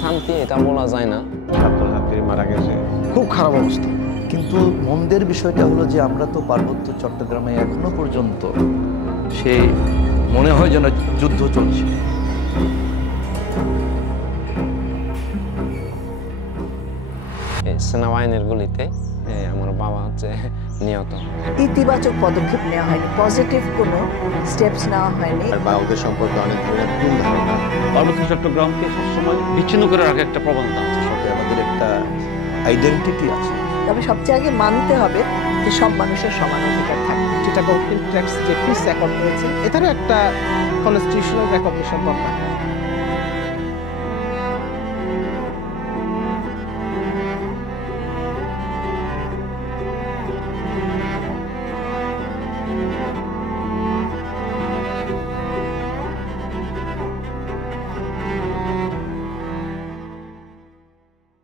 শান্তি এটা বলা যায় না। ছাত্রছাত্রী মারা গেছে, খুব খারাপ অবস্থা। কিন্তু মন্দের বিষয়টা হলো যে আমরা তো পার্বত্য চট্টগ্রামে এখনো পর্যন্ত সে মনে হয় যেন যুদ্ধ চলছে। সেনাবাহিনীর গুলিতে আমার বাবা নিহত। ইতিবাচক পদক্ষেপ নেওয়া হয়নি, পজিটিভ কোনো স্টেপস নেওয়া হয়নি। আর বাংলাদেশ সম্পর্কে অনেক ধরনের ভুল ধারণা। পার্বত্য চট্টগ্রামকে সবসময় বিচ্ছিন্ন করে রাখার একটা প্রবণতা আছে। আমাদের একটা আইডেন্টিটি আছে। তবে সবচেয়ে আগে মানতে হবে যে সব মানুষের সমান অধিকার থাকে। চিটাগং ফিল্ম ট্র্যাক্স যে পিস অ্যাকর্ড করেছে, এটারও একটা কনস্টিটিউশনাল রেকগনিশন দরকার।